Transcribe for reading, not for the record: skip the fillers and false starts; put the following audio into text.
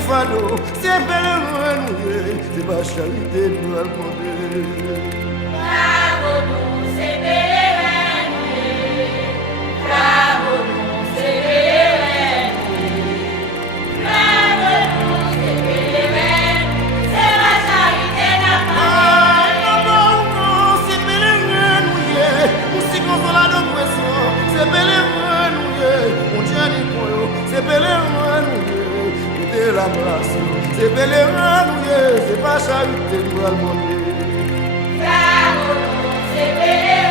fado, c'est belle renouée, c'est pas charité nous allons demander. Bravo nous, c'est belle renouée. Bravo nous, c'est belle renouée. Bravo nous, c'est belle renouée. C'est pas charité n'a pas. Non, c'est belle renouée, on s'y console à nos poissons, c'est belle renouée, on tient les coins, c'est belle renouée. La place, c'est belle et renouée, c'est pas charité nous allons demander. Bravo nous, c'est belle